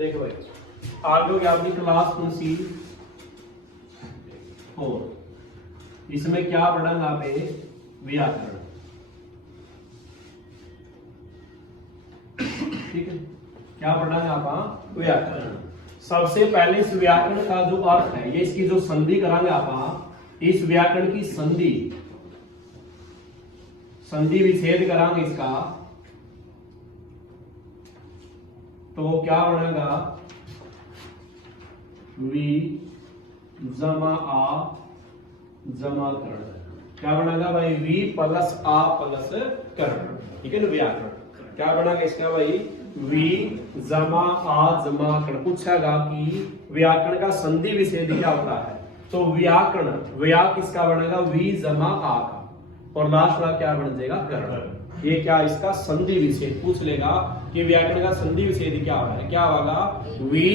देखो भाई, आगे हो गया आपकी क्लास कौन सी 4। इसमें क्या पढ़ेंगे आप? व्याकरण। ठीक है, क्या पढ़ेंगे आप? व्याकरण। सबसे पहले इस व्याकरण का जो अर्थ है, ये इसकी जो संधि करांगे आप, इस व्याकरण की संधि विच्छेद करांगे इसका, तो क्या बनेगा? वी जमा आ जमा कर्ण। क्या बनेगा भाई? वी प्लस आ प्लस कर्ण। ठीक है ना, व्याकरण क्या बनेगा इसका भाई? वी जमा आ जमा कर्ण। पूछेगा कि व्याकरण का संधि विच्छेद क्या होता है, तो व्याकरण व्या किसका बनेगा? वी जमा आ का, और लास्ट वाला क्या बन जाएगा? कर्ण। ये क्या इसका संधि विच्छेद पूछ लेगा कि व्याकरण का संधि विच्छेद क्या है, क्या होगा? वी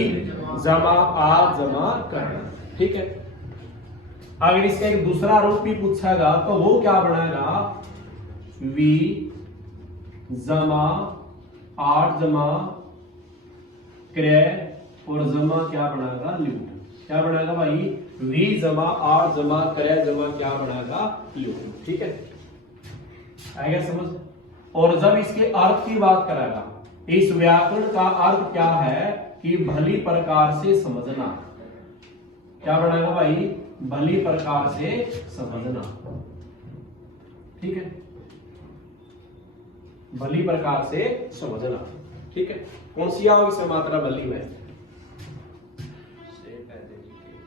जमा आ जमा कर्ण। ठीक है, अगर इसका एक दूसरा रूप भी पूछेगा तो वो क्या बनेगा? वी जमा आठ जमा क्रय और जमा क्या बनेगा? ल्यूट। क्या बनेगा भाई? वी जमा आठ जमा क्रय जमा क्या बनेगा? ल्यूट। ठीक है, आएगा समझ? और जब इसके अर्थ की बात करेगा, इस व्याकरण का अर्थ क्या है कि भली प्रकार से समझना। क्या बनेगा भाई? भली प्रकार से समझना। ठीक है, भली प्रकार से समझना। ठीक है, कौन सी आओ इसमें मात्रा भली में?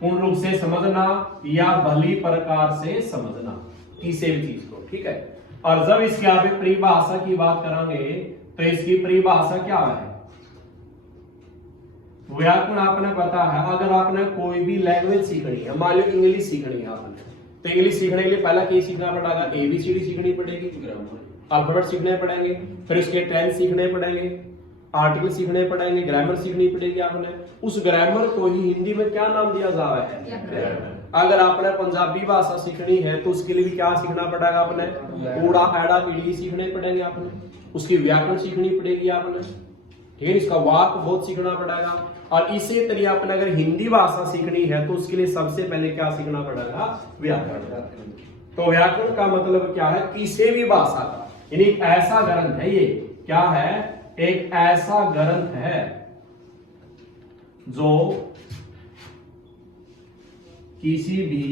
पूर्ण रूप से समझना या भली प्रकार से समझना, किसी भी चीज को। ठीक है, और जब इसकी आप परिभाषा की बात करेंगे तो इसकी परिभाषा क्या है? व्याकरण आपने पता है, अगर आपने कोई भी लैंग्वेज सीखनी है, मान लो इंग्लिश सीखनी है आपने, तो इंग्लिश सीखने के लिए पहला क्या सीखना पड़ेगा? ABCD सीखनी पड़ेगी, अल्फाबेट सीखने पड़ेंगे, फिर उसके टेंस सीखने पड़ेंगे, आर्टिकल सीखने पड़ेंगे, ग्रामर सीखनी पड़ेगी आपने। उस ग्रामर को ही हिंदी में क्या नाम दिया जा रहा है? अगर आपने पंजाबी भाषा सीखनी है तो उसके लिए भी क्या सीखना पड़ेगा? आपने ऊड़ा एड़ा ईड़ी सीखने पड़ेंगे आपने, उसकी व्याकरण सीखनी पड़ेगी आपने। ठीक है, इसका वाक्य बहुत सीखना पड़ेगा। और इसी तरह आपने अगर हिंदी भाषा सीखनी है तो उसके लिए सबसे पहले क्या सीखना पड़ेगा? व्याकरण। तो व्याकरण का मतलब क्या है? किसी भी भाषा का, यानी एक ऐसा ग्रंथ है, ये क्या है? एक ऐसा ग्रंथ है जो किसी भी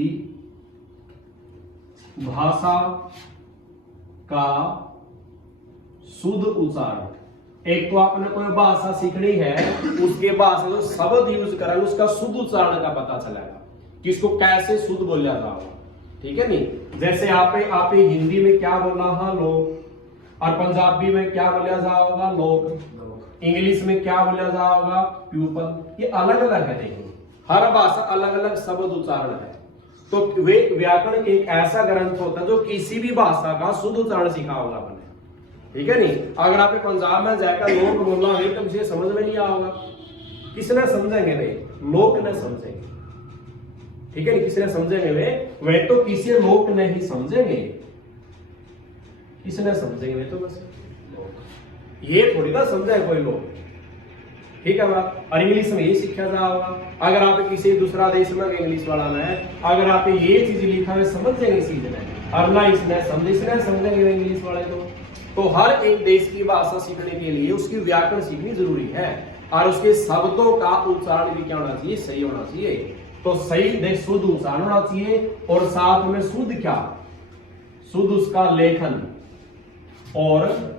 भाषा का शुद्ध उच्चारण। एक तो आपने कोई भाषा सीखनी है, उसके भाषा जो शब्द यूज करेंगे उसका शुद्ध उच्चारण का पता चलेगा कि इसको कैसे शुद्ध बोला जाएगा। ठीक है नहीं? जैसे आप हिंदी में क्या बोलना है? लोग। और पंजाबी में क्या बोला जाएगा? लोग। इंग्लिश में क्या बोला जाएगा? पीपल। ये अलग अलग है, देखिए हर भाषा अलग अलग शब्द उच्चारण है। तो वे व्याकरण एक ऐसा ग्रंथ होता है जो किसी भी भाषा का शुद्ध उच्चारण सिखा होगा आपने। ठीक है नहीं? अगर आप पंजाब में जाकर लोग बोलना है तो मुझे समझ में नहीं आएगा, किसने समझेंगे? नहीं, लोग ने समझेंगे। ठीक है नहीं? किसने समझेंगे? वे तो किसी लोग ने ही समझेंगे। किसने समझेंगे? वे तो बस ये थोड़ी ना समझे कोई लोग। ठीक है बात। और इंग्लिश में ये सीखा जाएगा। अगर आप किसी दूसरा देश में इंग्लिश वाला में अगर आप ये चीज लिखा हुआ समझेंगे चीज में, और ना इसने समझेंगे इंग्लिश वाले तो हर एक देश की भाषा सीखने के लिए उसकी व्याकरण सीखनी जरूरी है, और उसके शब्दों का उच्चारण भी क्या होना चाहिए? सही होना चाहिए। तो सही शुद्ध उच्चारण होना चाहिए, और साथ में शुद्ध क्या? शुद्ध उसका लेखन और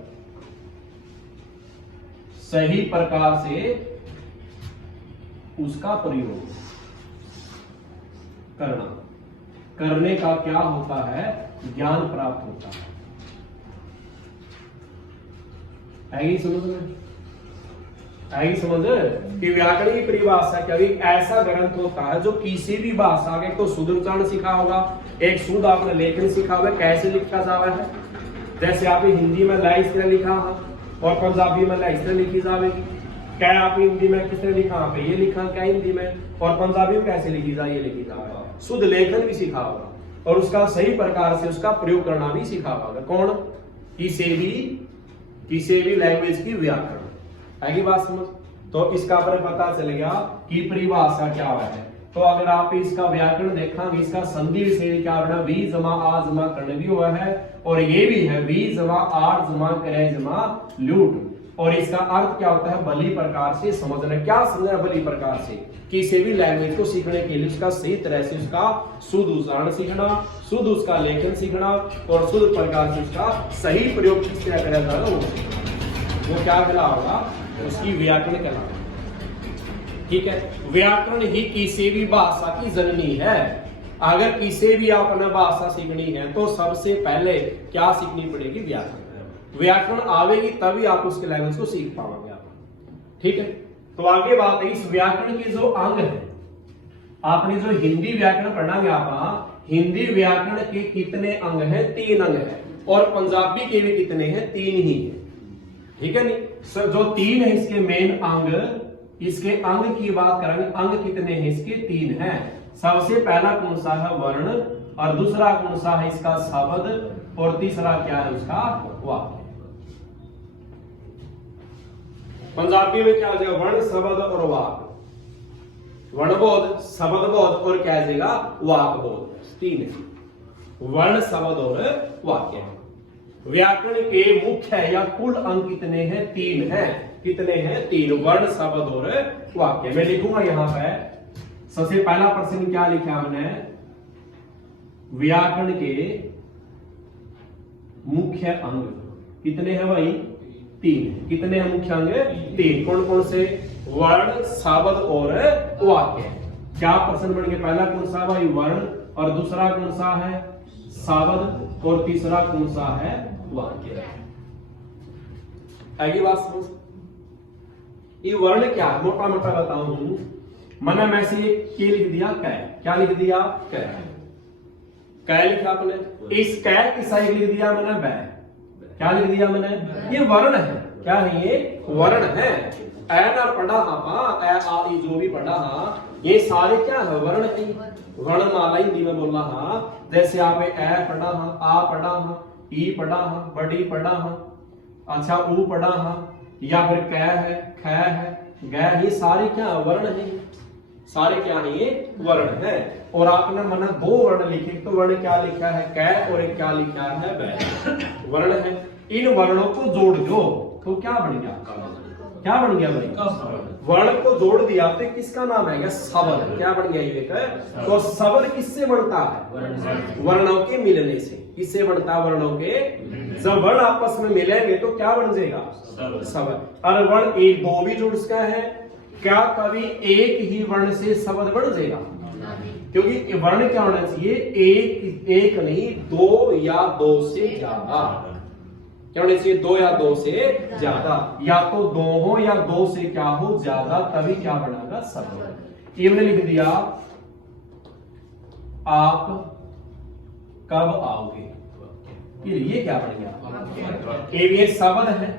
सही प्रकार से उसका प्रयोग करने का क्या होता है? ज्ञान प्राप्त होता है। आएगी समझ में? आएगी समझ कि व्याकरण की परिभाषा क्या? एक ऐसा ग्रंथ होता है जो किसी भी भाषा के तो शुद्ध उच्चारण सीखा होगा, एक शुद्ध आपने लेखन सीखा होगा, कैसे लिखा जावा है। जैसे आप हिंदी में ला इस तरह लिखा है और पंजाबी में ला इस तरह लिखी जाएगी। क्या आप हिंदी में किस तरह लिखा? पे ये लिखा क्या हिंदी में, और पंजाबी में कैसे लिखी जाए? ये लिखी जाएगा। शुद्ध लेखन भी सीखा होगा, और उसका सही प्रकार से उसका प्रयोग करना भी सीखा होगा। कौन? किसी भी लैंग्वेज की व्याकरण। आगे बात समझ? तो तो इसका अपने पता चल गया कि परिभाषा क्या है। तो अगर आप इसका व्याकरण देखेंगे, इसका संधि विशेष क्या बना, वी जमा आ जमा कर्ण भी हुआ है और ये भी है वी जमा आर जमा करे जमा लूट। और इसका अर्थ क्या होता है, भली प्रकार से समझना। क्या समझना भली प्रकार से, किसी भी लैंग्वेज को सीखने के लिए उसका सही तरह से उसका शुद्ध उच्चारण सीखना, शुद्ध उसका लेखन सीखना और शुद्ध प्रकार से उसका सही प्रयोग किस तरह करा जाएगा वो क्या कहलाएगा, उसकी व्याकरण कहलाएगा। ठीक है, व्याकरण ही किसी भी भाषा की जननी है। अगर किसी भी आपने भाषा सीखनी है तो सबसे पहले क्या सीखनी पड़ेगी, व्याकरण। व्याकरण आवेगी तभी आप उसके लैंग्वेज को सीख पाओगे आप। ठीक है, तो आगे बात है इस व्याकरण के जो अंग है, आपने जो हिंदी व्याकरण पढ़ांगे आप, हिंदी व्याकरण के कितने अंग हैं, 3 अंग हैं और पंजाबी के भी कितने हैं, 3 ही है। ठीक है नहीं सर, जो 3 है इसके मेन अंग, इसके अंग की बात करेंगे, अंग कितने हैं इसके, 3 हैं। सबसे पहला कौन सा है, वर्ण, और दूसरा कौन सा है इसका, शब्द, और तीसरा क्या है उसका, वाक्य। पंजाबी में क्या हो जाएगा, वर्ण, शब्द और वाक्य। वर्णबोध, शब्दबोध और क्या जाएगा, वाक्यबोध। 3 है, वर्ण, शब्द और वाक्य। व्याकरण के मुख्य या कुल अंग कितने हैं, 3 हैं। कितने हैं, 3, वर्ण, शब्द और वाक्य। मैं लिखूंगा यहां पे, सबसे पहला प्रश्न क्या लिखा हमने, व्याकरण के मुख्य अंग कितने हैं भाई, 3। कितने हैं मुख्य अंग, 3। कौन कौन से, वर्ण, शब्द और वाक्य। क्या प्रश्न बन गया, पहला कौन सा भाई, वर्ण, और दूसरा कौन सा है, शब्द, और तीसरा कौन सा है, वाक्य। आगे बात समझ। ये वर्ण क्या, मोटा मोटा बताऊं, मैंने में से के लिख दिया, कै। क्या लिख दिया, कै। कै लिखा आपने, इस कै की साइड लिख दिया मैंने बै। क्या लिख दिया मैंने, ये वर्ण है। क्या है ये, वर्ण है। ऐ ना पढ़ा हाँ, ऐ आ ई जो भी पढ़ा हाँ, ये सारे क्या है, वर्ण है। वर्णमाला हिंदी में बोला हाँ, जैसे आप ऐ पढ़ा हाँ, आ पढ़ा हाँ, ई पढ़ा हाँ, बड़ी पढ़ा हाँ, अच्छा ऊ पढ़ा हाँ, या फिर कै है, ख है, ग, ये सारे क्या वर्ण है, सारे क्या है, ये वर्ण है। और आपने मना 2 वर्ण लिखे, तो वर्ण क्या लिखा है, कै, और एक क्या लिखा है, बै। वर्ण है। इन वर्णों को जोड़ दो तो क्या बन गया, क्या बन गया भाई, वर्ण को जोड़ दिया तो किसका नाम है, शब्द। क्या बन गया ये, तो शब्द किससे बनता है, वर्णों के मिलने से। किससे बनता है, वर्णों के, जब वर्ण आपस में मिलेंगे तो क्या बन जाएगा, शब्द। और वर्ण 1 2 भी जुड़ सकता है, क्या कभी एक ही वर्ण से शब्द बन जाएगा, क्योंकि वर्ण क्या होना चाहिए, एक नहीं, 2 या 2 से ज्यादा। क्या होना चाहिए, 2 या 2 से ज्यादा, या तो 2 हो या 2 से क्या हो, ज्यादा, तभी क्या बनेगा, शब्द। ये मैंने लिख दिया, आप कब आओगे, ये क्या बन गया, ये शब्द है।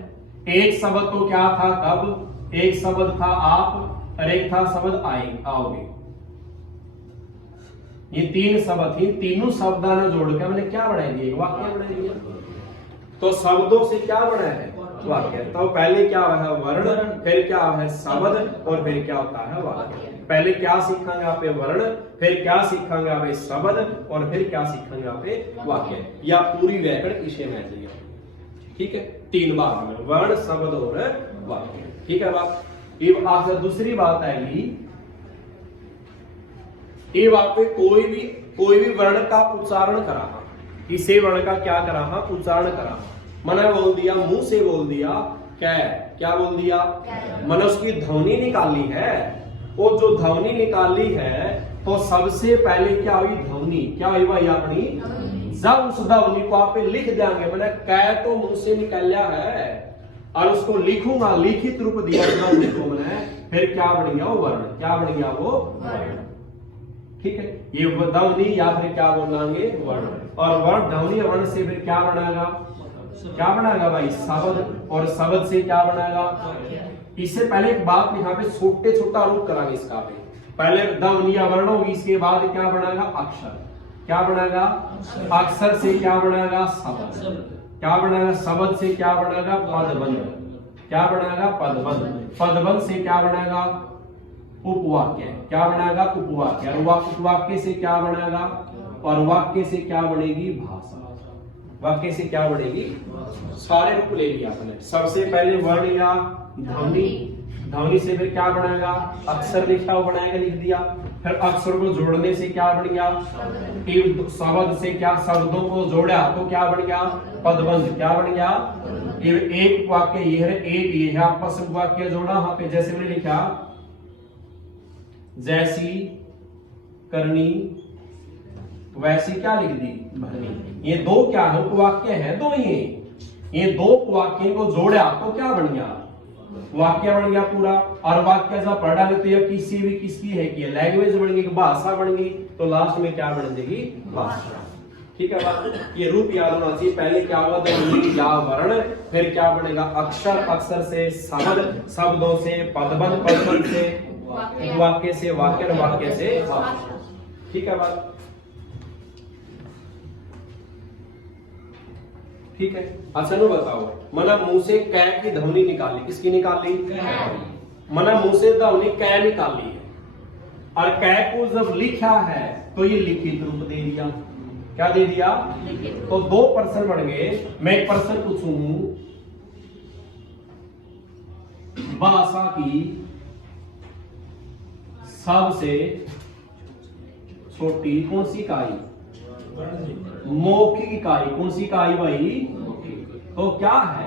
एक शब्द तो क्या था, कब, एक शब्द था आप, और एक था शब्द आओगे। ये 3 शब्द थी, तीनों शब्दां ने जोड़ के मैंने क्या बना दिया, वाक्य बना दिया। तो शब्दों से क्या बना है, वाक्य। तो पहले क्या है, वर्ण, फिर क्या है, शब्द, और फिर क्या होता है, वाक्य। पहले क्या सीखेंगे आप, वर्ण, फिर क्या सीखेंगे आप, शब्द, और फिर क्या सीखेंगे आप, वाक्य। या पूरी व्याकरण इसे में चाहिए। ठीक है, 3 भाग में, वर्ण, शब्द और वाक्य। ठीक है बात। ये आपसे दूसरी बात आएगी, ये बात पे कोई भी वर्ण का उच्चारण करा, किसी वर्ण का क्या करा, उच्चारण करा। मैंने बोल दिया, मुंह से बोल दिया, क्या बोल दिया, मैंने उसकी ध्वनि निकाली है। वो जो ध्वनि निकाली है, तो सबसे पहले क्या हुई, ध्वनि। क्या हुई भाई अपनी, जब उस ध्वनि को आप लिख देंगे, मैंने कै तो मुंह से निकाला है, और उसको लिखूंगा, लिखित रूप दिया को मैंने, फिर क्या बन गया, वो वर्ण। क्या बन गया, वो वर्ण। ठीक है, ये ध्वनि या फिर क्या बोलेंगे, वर्ण। और वर्ण, ध्वनि वर्ण से फिर क्या बनेगा, क्या बनेगा भाई, शब्द, और शब्द से क्या बनेगा। इससे पहले एक बात यहाँ पे छोटा रूप करांगे इसका पे। पहले ध्वनि या वर्ण होगी, इसके बाद क्या बनेगा, अक्षर। क्या बनेगा, अक्षर से क्या बनेगा, शब्द। क्या बनेगा, शब्द से क्या बनेगा, पदबंध। क्या बनेगा पदबंध, पदबंध से क्या बनेगा उपवाक्य, क्या बनेगा उपवाक्य, और उपवाक्य से क्या बनेगा, और वाक्य से क्या बनेगी भाषा, वाक्य से क्या बनेगी, सारे रूप ले लिया आपने। सबसे पहले वर्ण या ध्वनि, ध्वनि से फिर क्या बनेगा अक्षर, लिखा हुआ बनाएगा लिख दिया, फिर अक्षर को जोड़ने से क्या बन गया शब्द से क्या शब्दों को जोड़ा तो क्या बन गया पदबंध, क्या बन गया एक वाक्य ये है, एक ये है, आपस में वाक्य जोड़ा, यहाँ पे जैसे मैंने लिखा जैसी करनी वैसी क्या लिख दी भरनी, ये दो क्या है उपवाक्य है दो, ये दो वाक्य को जोड़ा तो क्या बन गया वाक्य बन गया पूरा। और वाक्य जब पढ़ डाले तो ये किसी भी किसकी है कि लैंग्वेज बन गई, भाषा बन गई, तो लास्ट में क्या बन जाएगी भाषा। ठीक है बात, ये रूप याद होना चाहिए। पहले क्या हुआ ध्वनि या वर्ण, फिर क्या बनेगा अक्षर, अक्षर से शब्द, शब्दों से पदबंध, पदबंध से वाक्य से वाक्य, वाक्य से भाषा। ठीक है बात, ठीक है। अच्छा नो बताओ, मना मुंह से कै की ध्वनि निकाली, किसकी निकाली मना मुंह से ध्वनि कै निकाली है, और कै को जब लिखा है तो ये लिखित रूप दे दिया, क्या दे दिया, तो दो प्रश्न बन गए। मैं एक प्रश्न पूछूं, भाषा की सबसे छोटी कौन सी इकाई, मौखिक इकाई, कौन सी इकाई भाई, तो क्या है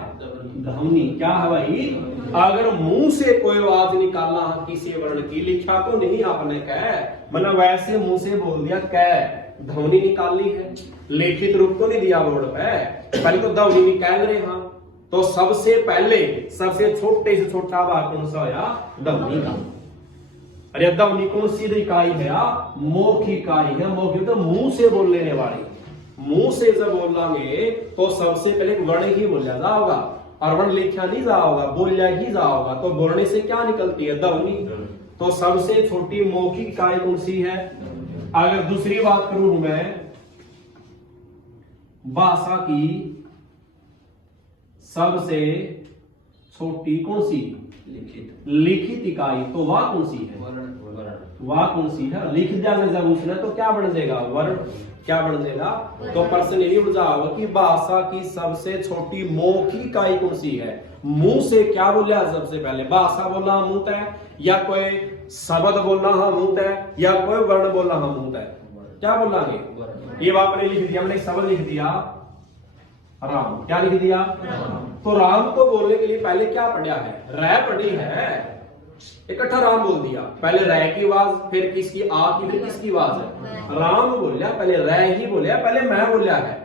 ध्वनि, क्या है भाई। अगर मुंह से कोई आवाज निकालना किसी वर्ण की, लिखा तो नहीं आपने कै, मतलब वैसे मुंह से बोल दिया कै, ध्वनि निकालनी है, लिखित रूप तो नहीं दिया बोर्ड पे, पहले तो ध्वनि निकाल रहे हैं, तो सबसे पहले सबसे छोटे से छोटा भाग कौन सा होया ध्वनि का। अरे ध्वनि कौन सी इकाई है, मौखिक इकाई है, मौखिक तो मुंह से बोल लेने वाली, मुंह से जब बोलेंगे तो सबसे पहले वर्ण ही बोला जाओगा, और वर्ण लिखा नहीं जाओगा, बोलिया ही जाओगा, तो बोलने से क्या निकलती है ध्वनि। तो सबसे छोटी मौखिक इकाई कौन सी है। अगर दूसरी बात करूं मैं, भाषा की सबसे छोटी कौन सी लिखित इकाई, तो वह कौन सी है, वह कौन सी है, लिख दिया जब उसने तो क्या बन जाएगा वर्ण, क्या बन जाएगा। तो प्रश्न यही उठ जाएगा कि भाषा की सबसे छोटी मौखिक इकाई कौन सी है। मुंह से क्या बोला सबसे पहले, भाषा बोलना मुंह तय, या कोई शब्द बोलना हाँ मुंह तय, या कोई वर्ण बोलना हाँ मुंह तय, क्या बोलेंगे। ये आपने लिख दिया, मैंने शब्द लिख दिया राम, क्या लिख दिया, तो राम को बोलने के लिए पहले क्या पढ़ा है, रै पढ़ी है, इकट्ठा राम बोल दिया, पहले रै की आवाज, फिर किसकी आ की, फिर किसकी आवाज है, राम बोलिया, पहले रै ही बोलिया, पहले मैं बोलिया है।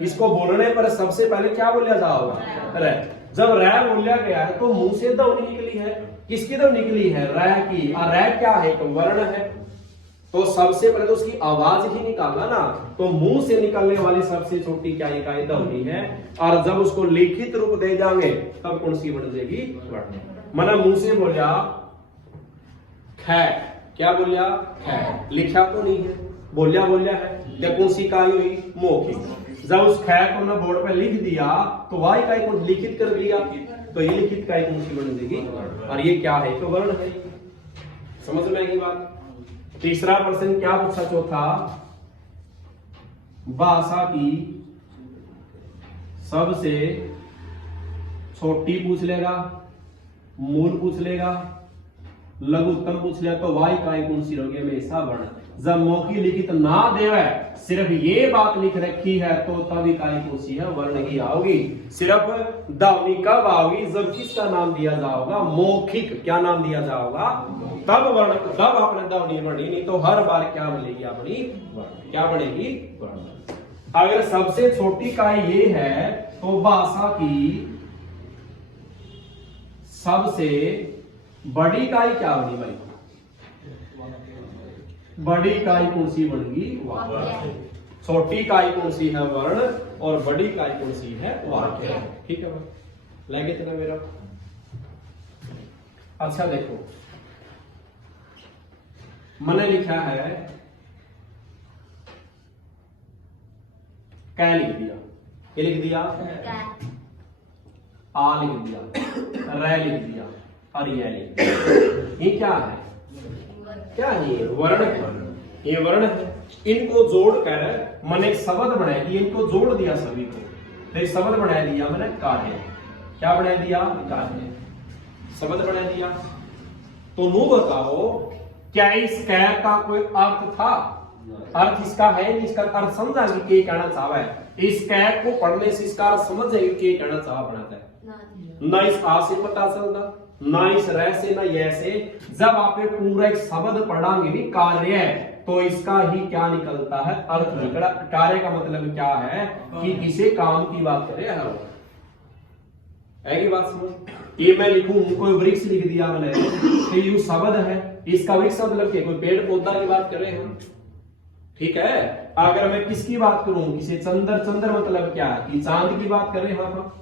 इसको बोलने पर सबसे पहले क्या बोलिया जाओगा रै। जब रै बोलिया गया है तो मुंह से ध्वनि निकली है, किसकी ध्वनि निकली है रै की, और रै क्या है तो वर्ण है, तो सबसे पहले तो उसकी आवाज ही निकालना ना, तो मुंह से निकलने वाली सबसे छोटी क्या इकाई ध्वनि है, और जब उसको लिखित रूप दे जाएंगे तब कौन सी बन जाएगी वर्ण। मना मुंह से बोलिया ख, क्या बोलिया ख, लिखा तो नहीं है, बोलिया बोलिया है, जब कौन सी इकाई हुई मौखिक। जब उस ख को ना बोर्ड पे लिख दिया तो वह इकाई को लिखित कर लिया, तो ये लिखित इकाई कौन सी बन जाएगी, और ये क्या है तो वर्ण है। समझ में आएगी बात। तीसरा प्रश्न क्या पूछा, चौथा, भाषा की सबसे छोटी पूछ लेगा, मूल पूछ लेगा, लघुत्तम पूछ लेगा, तो वाई इकाई कौन सी होगी हमेशा वर्ण। जब मौखिक लिखित ना देवे, सिर्फ ये बात लिख रखी है तो तब इकाई कौन सी है वर्ण ही आओगी। सिर्फ ध्वनि कब आओगी, जब किसका नाम दिया जाओगा मौखिक, क्या नाम दिया जाओगा तब वर्ण, तब अपने ध्वनि बनी, नहीं तो हर बार क्या मिलेगी अपनी वर्ण, क्या बनेगी वर्ण। अगर सबसे छोटी इकाई ये है तो भाषा की सबसे बड़ी इकाई क्या बनी भाई, बड़ी इकाई कौन सी बनेगी वाक्य। छोटी इकाई कौन सी है वर्ण, और बड़ी इकाई कौन सी है वाक्य। ठीक है भाई, लगे थे ना मेरा। अच्छा देखो, मैंने लिखा है क्या लिख दिया, ये लिख दिया, आ लिख दिया, रे लिख दिया और ये लिख दिया। ये क्या है? क्या है? वर्ण है। ये वर्ण है। इनको जोड़कर मैंने एक शब्द बना दिया, इनको जोड़ दिया सभी को, तो एक शब्द बना दिया मैंने कार्य। क्या बना दिया? कार्य शब्द बना दिया। तो नु बताओ क्या इस कै का कोई अर्थ था? अर्थ इसका है नहीं, इसका अर्थ समझा कि क्या कहना चाहा है? इस कै को पढ़ने से इसका अर्थ समझ जाएगी क्या कहना चाहा बनाता है। ना इस आ से पता चलता, ना इस रह से, ना ये से। जब आप पूरा एक शब्द पढ़ांगे भी कार्य है तो इसका ही क्या निकलता है? अर्थ निकला। कार्य का मतलब क्या है कि किसी काम की बात करे है। बात समझ? ये मैं लिखूं, कोई वृक्ष लिख दिया मैंने, तो ये शब्द है, इसका वृक्ष मतलब क्या? कोई पेड़ पौधा की बात कर रहे हैं, ठीक है। अगर मैं किसकी बात करूं, किसी चंद्र, चंद्र मतलब क्या है कि चांद की बात कर रहे हैं।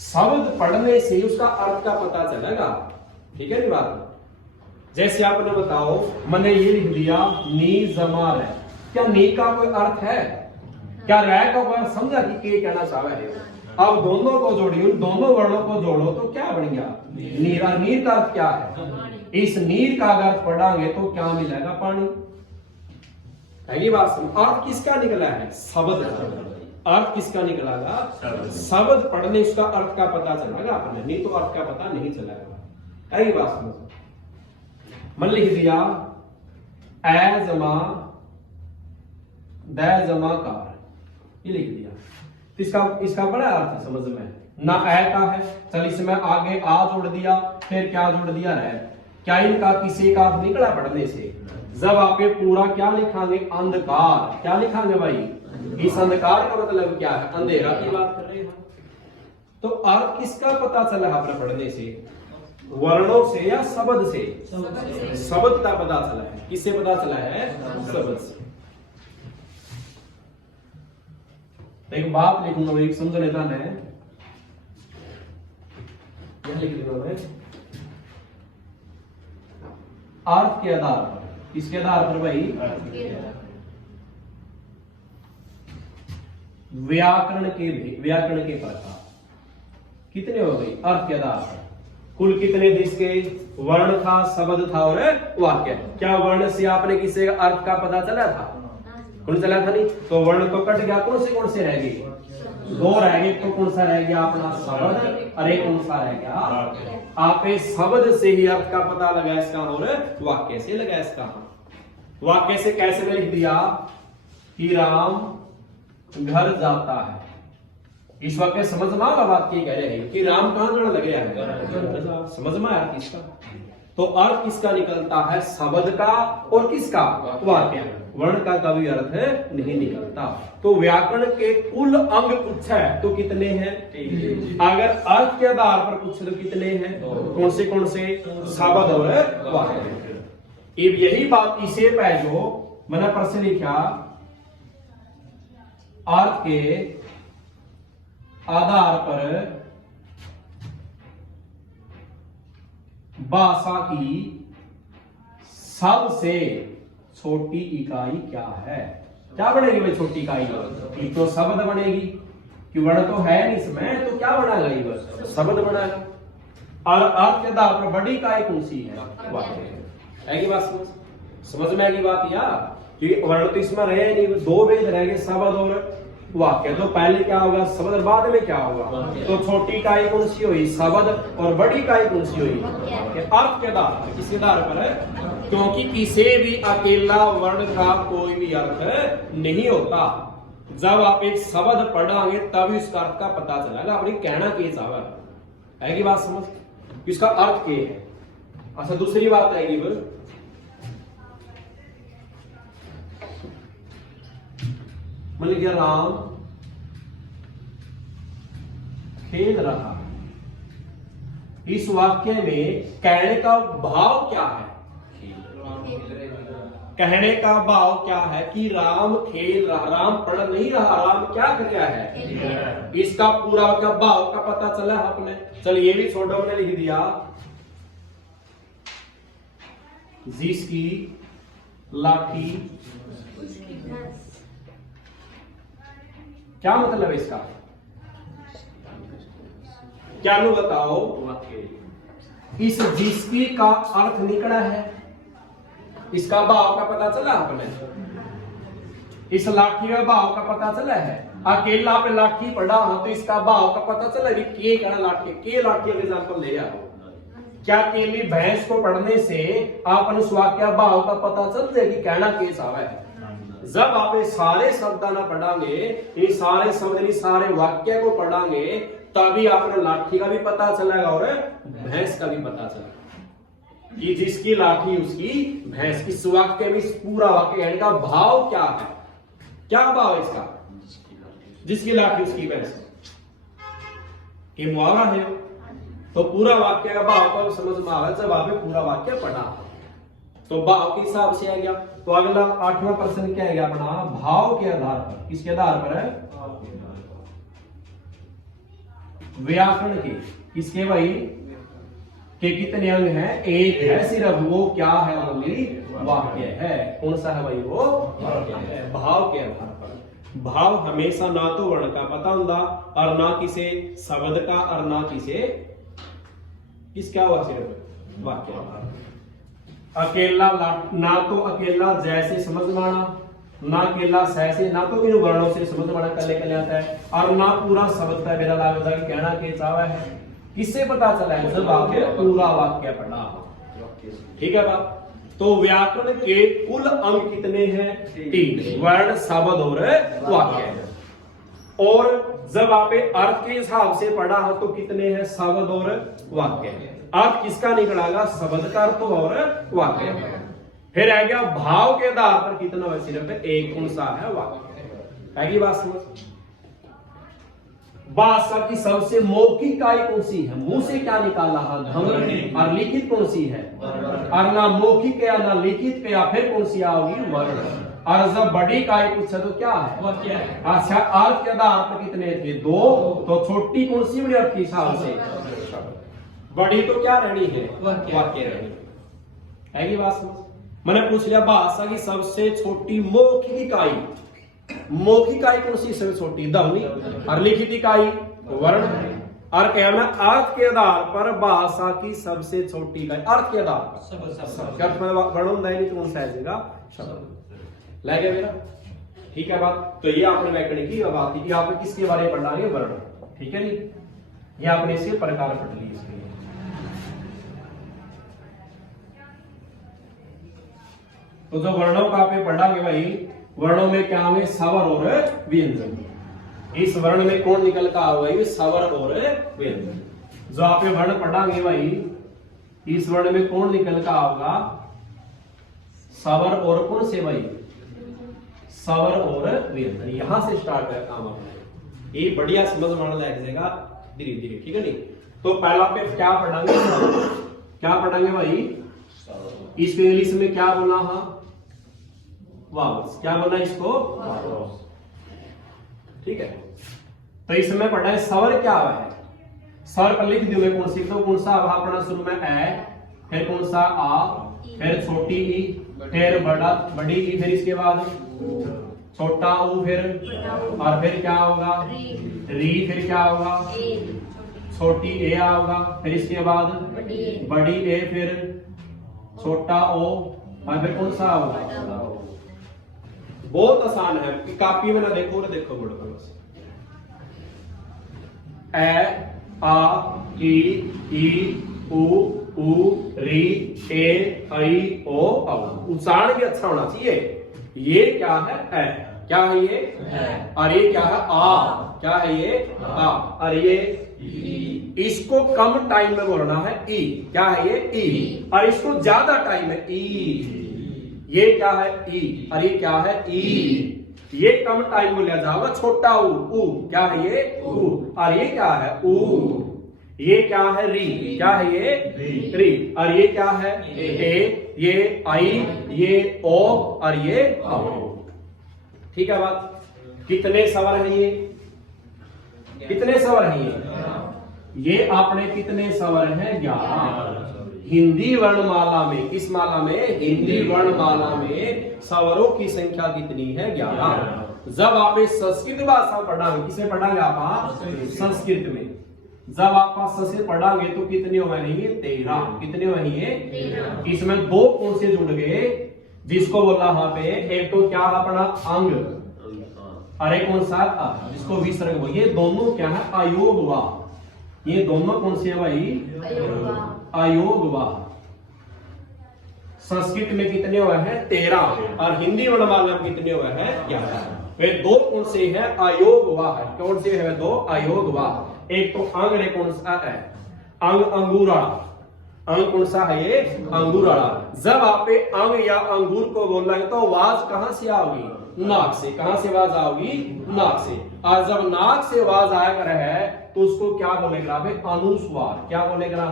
शब्द पढ़ने से उसका अर्थ का पता चलेगा, ठीक है। बात जैसे आपने बताओ, मैंने ये लिख दिया नी जमा रह। क्या नी का कोई अर्थ है? क्या रह का कोई अर्थ समझा कि क्या कहना चाह रहे हो? अब दोनों को जोड़िए, उन दोनों वर्णों को जोड़ो तो क्या बन गया? नीरा। नीर का अर्थ क्या है? इस नीर का अगर पढ़ांगे तो क्या मिलेगा? पानी। है बात समझ? अर्थ किसका निकला है? शब्द। अर्थ किसका निकलागा? शब्द पढ़ने उसका अर्थ का पता चलेगा अपने, नहीं तो अर्थ का पता नहीं चलेगा। है बात समझ? मन लिख दिया ए जमा द जमा कार, ये लिख दिया। इसका बड़ा अर्थ समझ में ना ए का है, चल इसमें आगे आ जोड़ दिया, फिर क्या जोड़ दिया? रह। क्या इनका किसी का निकला पढ़ने से? जब आप ये पूरा क्या लिखांगे? अंधकार। क्या लिखांगे भाई? इस अंधकार का मतलब क्या है? अंधेरा की बात कर रहे हैं। तो अर्थ किसका पता चला आपने पढ़ने से? वर्णों से या शब्द से? शब्द का पता चला है। किससे पता चला है? शब्द से। एक बात लिखूंगा, एक समझने का है, यह लिख दूंगा मैं। अर्थ के आधार पर, किसके आधार पर भाई? व्याकरण के प्रकार कितने हो गए? अर्थ के आधार पर कुल कितने थे इसके? वर्ण था, शब्द था और वाक्य। क्या वर्ण से आपने किसी अर्थ का पता चला था? कौन चला था? नहीं। तो वर्ण तो कट गया, कौन से रह गए? दो रह गए। तो कौन सा रह गया? अपना शब्द। और एक कौन सा रह गया? आप शब्द से ही अर्थ का पता लगा इसका, और वाक्य से लगा इसका। वाक्य से कैसे लिख दिया कि राम घर जाता है। इस वाक्य समझ में आ बात की कह रहे हैं कि राम कहां जाने लग गया है? समझ में आया किसका? तो अर्थ किसका निकलता है? शब्द का। और किसका? वाक्य। वर्ण का कभी अर्थ नहीं निकलता। तो व्याकरण के कुल अंग पूछा है तो कितने हैं? अगर अर्थ के आधार पर पूछे तो कितने हैं? कौन से? शब्द और वाक्य। यही बात इसे पे जो मैंने प्रश्न लिखा, अर्थ के आधार पर भाषा की सबसे छोटी इकाई क्या है? क्या बनेगी भाई छोटी इकाई? एक तो शब्द बनेगी, कि वर्ण तो है नहीं इसमें, तो क्या बनाएगा? ये बस शब्द बनाएगा। और अर्थ के आधार पर बड़ी इकाई कौन सी है? वाक्य है। की बात समझ में आएगी बात यार? क्योंकि वर्ण तो इसमें रहे नहीं, दो वेद रह गए, शब्द और वाक्य। तो पहले क्या होगा? शब्द, और बाद में क्या होगा? तो छोटी इकाई कौन सी हुई? शब्द। और बड़ी इकाई कौन सी हुई? अर्थ के आधार पर। किसके आधार पर है? क्योंकि किसी भी अकेला वर्ण का कोई भी अर्थ नहीं होता। जब आप एक शब्द पढ़ांगे तब इसका अर्थ का पता चलेगा। अपनी कहना के हिसाब है की बात समझ? इसका अर्थ क्या है? अच्छा, दूसरी बात आएगी बोल, मतलब क्या? राम खेल रहा। इस वाक्य में कहने का भाव क्या है? कहने का भाव क्या है कि राम खेल रहा। राम पढ़ नहीं रहा, राम क्या कर रहा है? इसका पूरा का भाव का पता चला आपने। चल ये भी छोड़ो, मैंने लिख दिया जिसकी लाठी। क्या मतलब है इसका? क्या नु बताओ, इस जिसकी का अर्थ निकला है, इसका भाव का पता चला आपने, इस लाठी का भाव का पता चला है। अकेला पे लाठी पड़ा हो तो इसका भाव का पता चला कि के कहना लाठी, के लाठी एग्जांपल ले आओ। क्या केली भैंस को पढ़ने से आप अनुस्वाक्य भाव का पता चलता है कि कहना केस आवा है। जब आप ये सारे शब्द ना पढ़ांगे, ये सारे शब्द ये सारे वाक्य को पढ़ांगे, तभी आपको लाठी का भी पता चलेगा और भैंस का भी पता चलेगा कि जिसकी लाठी उसकी भैंस। इस वाक्य में, इस पूरा वाक्य का भाव क्या है, क्या भाव है इसका, जिसकी लाठी उसकी भैंस, ये मुहावरा है। तो पूरा वाक्य का भाव को समझ में आ जब आपने पूरा वाक्य पढ़ा, तो भाव के हिसाब से आ गया। तो अगला 8वां प्रश्न क्या है अपना, भाव के आधार पर, किसके आधार पर है, व्याकरण के, किसके भाई के कितने अंग हैं, एक है सिर्फ, वो क्या है, ओनली वाक्य है। कौन सा है भाई, वो वाक्य है। भाव के आधार पर, भाव हमेशा ना तो वर्ण का पता होता और ना किसे शब्द का और ना किसका हुआ, सिर्फ वाक्य। अकेला ना तो अकेला जैसे समझ में आना, ना अकेला सैसे, ना तो इन वर्णों से समझ में आना कले कले आता है, और ना पूरा शब्द का मेरा लागत है कि कहना के चावा है। किससे पता चला है, जब आपने पूरा वाक्य पढ़ा। ठीक है बात। तो व्याकरण के कुल अंग कितने हैं, 3, वर्ण शब्द और वाक्य। और जब आपने अर्थ के हिसाब से पढ़ा हो तो कितने हैं, शब्द और वाक्य। अर्थ किसका निकलेगा, शब्द का अर्थ और वाक्य। फिर आ गया भाव के आधार पर कितना है, सिर्फ एक। कौन सा है, वाक्य। आगे बात समझ। भाषा की सबसे मौखिक इकाई कौन सी है, मुंह से क्या निकाला है, ध्वनि। और लिखित कौन सी है, और ना मौखिक या ना लिखित पे, या फिर कौन सी आओगी, वर्ण। और जब बड़ी इकाई पूछे तो क्या है, अच्छा अर्थ के आधार पर कितने थे, 2। तो छोटी कौन सी बड़ी अर्थ के हिसाब से, बड़ी तो क्या रहनी है, वाक्य रहनी है। ये बात समझ। मैंने पूछ लिया भाषा की सबसे छोटी मौखिक इकाई, मौखिक इकाई कौन सी सबसे छोटी, ध्वनि। और लिखित इकाई वर्ण। और कहना अर्थ के आधार पर भाषा की सबसे छोटी इकाई, अर्थ के आधार पर वर्ण कौन सा है, शब्द। लगे मेरा, ठीक है बात। तो ये आपने व्याकरण की बात थी कि आपने किसके बारे में पढ़ना है, वर्ण। ठीक है नहीं, ये आपने इसके प्रकार पढ़ ली। इसके तो जो वर्णों का आपने पढ़ांगे भाई, वर्णों में क्या होंगे, स्वर और व्यंजन। इस वर्ण में कौन निकल का होगा, स्वर और व्यंजन। जो आपने वर्ण पढ़ांगे भाई, इस वर्ण में कौन निकल का होगा, स्वर और कौन से भाई, स्वर और व्यंजन। यहां से स्टार्ट है काम अपने, ये बढ़िया समझ में आने लग जाएगा धीरे धीरे। ठीक है नहीं। तो पहला पे क्या पढ़ांगे, क्या पढ़ांगे भाई, इसको इंग्लिश में क्या बोलना है, वावल्स। क्या बोलना इसको, ठीक है। तो इसमें पढ़ा है स्वर क्या है, स्वर पर लिख दियो मैं कौन सी, तो कौन सा आभार पढ़ना शुरू में ए, फिर कौन सा आ, फिर छोटी ई, फिर बड़ी ई, फिर इसके बाद छोटा ऊ, फिर और फिर क्या होगा, री, फिर क्या होगा, छोटी ए होगा, फिर इसके बाद बड़ी ए, फिर छोटा ओ, और फिर कौन सा होगा। बहुत आसान है, कॉपी में ना देखो ना देखो बोलो बस। ए, आ, ई, उ, री, ए, ऐ, ओ, औ। उच्चारण भी अच्छा होना चाहिए। ये क्या है, ए, क्या है ये, और ये क्या है, आ, क्या है ये, आ, और ये इसको कम टाइम में बोलना है, ई, क्या है ये, ई, और इसको ज्यादा टाइम में, ई। ये क्या है, ई, और ये क्या है, ई। ये कम टाइम में लिया जाएगा, छोटा ऊ, क्या है ये, ऊ, और ये क्या है, ऊ। ये क्या है, री, क्या है ये, री, और ये क्या है, ए, ये आई, ये ओ, और ये औ। ठीक है बात। कितने स्वर हैं ये, कितने स्वर हैं ये आपने कितने स्वर हैं, 11। हिंदी वर्णमाला में, किस माला में, हिंदी वर्णमाला में स्वरों की संख्या कितनी है, 11। जब आप संस्कृत भाषा पढ़ाएंगे, किसे पढ़ाएंगे आप, संस्कृत में, जब आप संस्कृत पढ़ांगे तो कितने हुए? 13। कितने हुए? इसमें 2 कौन से जुड़ गए जिसको बोला यहाँ पे, एक तो क्या अपना अंग, अरे कौन सा जिसको विसर्ग हुआ, ये दोनों क्या है? अयोग हुआ। ये दोनों कौन से है भाई? अयोग हुआ। संस्कृत में कितने हुए हैं? 13 और हिंदी वर्णमाला में कितने हुए हैं? 11। वे 2 कौन से है? अयोग हुआ है। कौन से है? 2 अयोग हुआ। एक तो अंग रे कौन सा है? अंग अंगूरा। अंग कौन सा है? ये अंगूरा। जब आप अंग या अंगूर को बोल रहे हैं तो आवाज कहां से आओगी? नाक से। कहां से आवाज आओगी? नाक से। और जब नाक से आवाज आया कर है तो उसको क्या बोलेगा? अनुस्वार। क्या बोलेगा?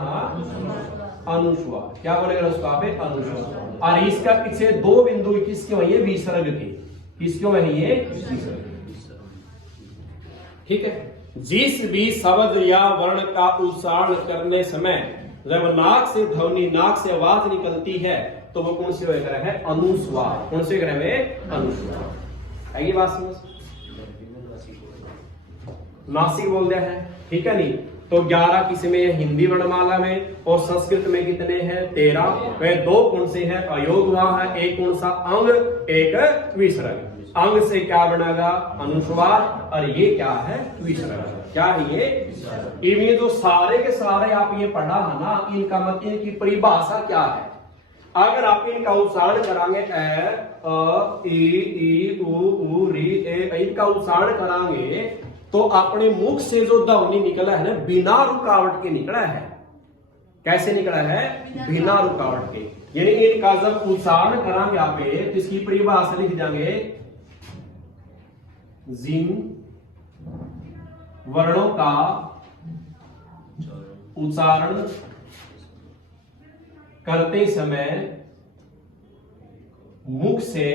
अनुस्वार। क्या बोलेगा उसको? अनुस्वार। और इसका पीछे 2 बिंदु किसके वही? विसर्ग के। किसके वही? ये विसर्ग। ठीक है। जिस भी शब्द या वर्ण का उच्चारण करने समय जब नाक से ध्वनि, नाक से आवाज निकलती है तो वो कौन से ग्रह है? अनुस्वार। कौन से ग्रह में? अनुस्वार। आइए बात समझ। नासिक बोल दिया है, ठीक है नहीं? तो 11 किसमें? हिंदी वर्णमाला में। और संस्कृत में कितने हैं? 13। वे 2 कौन से हैं? अयोग वहां है। एक कौन सा? अंग, एक विसर्ग। अंग से क्या बनेगा? अनुस्वार। और ये क्या है? विसर्ग। क्या है ये? ये जो सारे के सारे आप ये पढ़ा है ना, इनका मतलब इनकी परिभाषा क्या है? अगर आप इनका उच्चारण करांगे अ ई उ री ए, इनका उच्चारण करांगे तो अपने मुख से जो ध्वनि निकला है ना, बिना रुकावट के निकला है। कैसे निकला है? बिना रुकावट के। यानी इनका जब उच्चारण करांगे आप तो इसकी परिभाषा लिख देंगे, जिन वर्णों का उच्चारण करते समय मुख से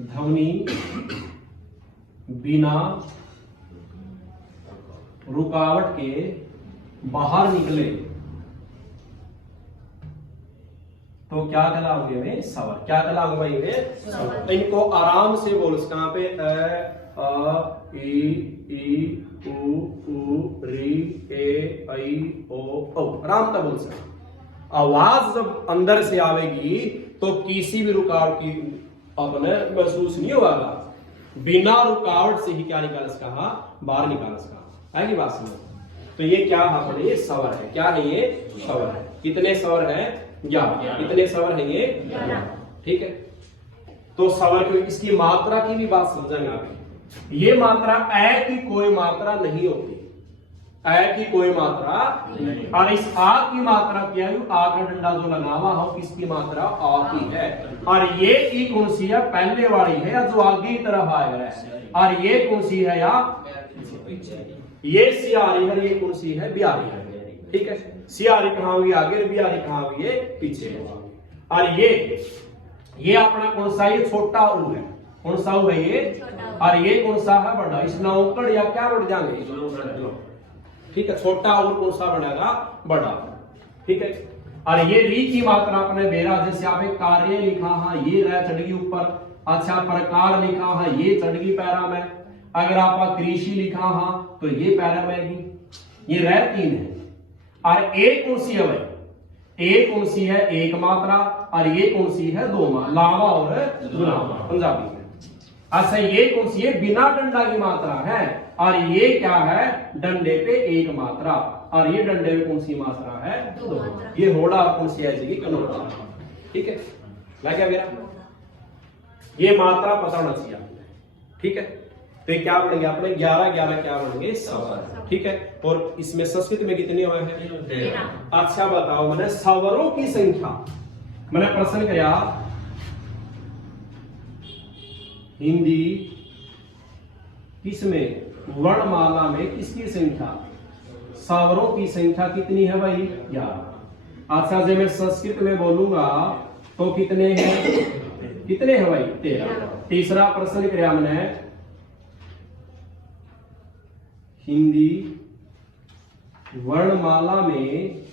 ध्वनि बिना रुकावट के बाहर निकले तो क्या कहलाओगे वे? स्वर। क्या कहलाओगे भाई वे? स्वर। इनको आराम से बोलो। कहां पे? अ ई उ री ए ऐ ओ। आराम से बोल सकते। आवाज जब अंदर से आवेगी तो किसी भी रुकावट की अपने महसूस नहीं होगा। बिना रुकावट से ही क्या निकाल सका? बाहर निकाल सका। आएगी बात समझ? तो ये क्या अपने? ये स्वर है। क्या है ये? स्वर है। कितने स्वर है? 11। कितने स्वर है ये? 11। ठीक है। तो स्वर की इसकी मात्रा की भी बात समझेंगे आप। ये मात्रा ए की कोई मात्रा नहीं होती। ए की कोई मात्रा नहीं। और इस आ की मात्रा क्या है? आ का डंडा जो लगा हुआ हो, किसकी मात्रा? आ की है। और ये ई कौन सी है? पहले वाली है या जो आगे की तरफ आएगा है? और ये कौन सी है? या ये सियारी है। ये कौन सी है? बिहारी है। ठीक है। सियारी कहां हुई? आगे। बिहारी कहां हुई? पीछे। और ये अपना कौन सा? ये छोटा ऊ है। कौन सा ऊ है ये? और ये कौन सा है? बड़ा। इस नौकड़ या क्या बढ़ जाएंगे? ठीक है। छोटा और कौन सा बनेगा? बड़ा। ठीक है। और ये री की मात्रा अपने बेरा, जैसे आप एक कार्य लिखा है, ये रह चढ़गी ऊपर। अच्छा, प्रकार लिखा है, ये चढ़गी पैरा में। अगर आप कृषि लिखा है तो ये पैरा में। ये रह 3 है। और एक कौन सी है भाई? एक कौन सी है? एक मात्रा। और ये कौन सी है? 2 मात्रा। लावा और गुलामा पंजाबी में। अच्छा, ये कौन सी है? बिना डंडा की मात्रा है। और ये क्या है? डंडे पे 1 मात्रा। और ये डंडे पे कौन सी मात्रा है? 2 मात्रा। ये होड़ा कौन सी है? कनौड़ा। ठीक है। लगा मेरा? ये मात्रा पता होना चाहिए आपने। ठीक है। तो ये क्या बनेंगे अपने? 11 क्या बनेंगे? स्वर। ठीक है। और इसमें संस्कृत में कितने हुए हैं? 13। अच्छा बताओ, मैंने स्वरों की संख्या, मैंने प्रश्न किया हिंदी किसमें? वर्णमाला में किसकी संख्या? स्वरों की संख्या कितनी है भाई? 11। अच्छा, जब मैं संस्कृत में बोलूंगा तो कितने हैं? कितने हैं भाई? 13। तीसरा प्रश्न किया मैंने हिंदी वर्णमाला में